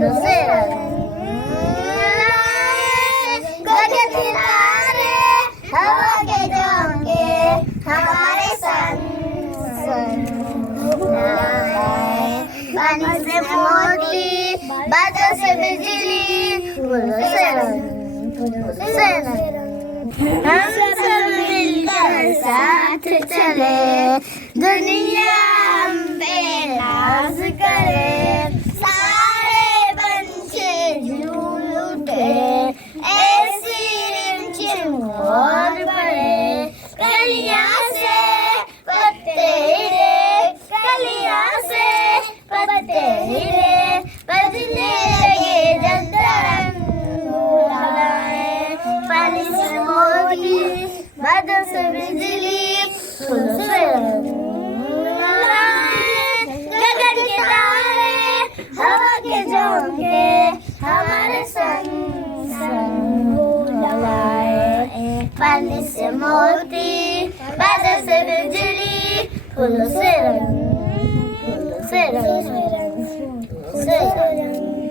फूलों से रंग लाए, गगन के तारे, हवा के झोंके, हमारे संग लाए। पानी से मोती, बादल से बिजली, फूलों से रंग, फूलों से रंग। हम सब मिलकर साथ चले, दुनिया हम पे नाज करे, सारे पंछी झूम उठे, ऐसी रिमझिम और पड़े, कलियां से पत्ते हिले, कलियां से पत्ते हिले, बजने लगे जब तरंग उड़ाए। पानी से मोती, बादल से बिजली, फूलों से रंग लाए, गगन के तारे, हवा के झोंके, हमारे संग संग लगाए। पानी से मोती, बादल से बिजली, फूलों से रंग, फूलों से रंग, फूलों से रंग।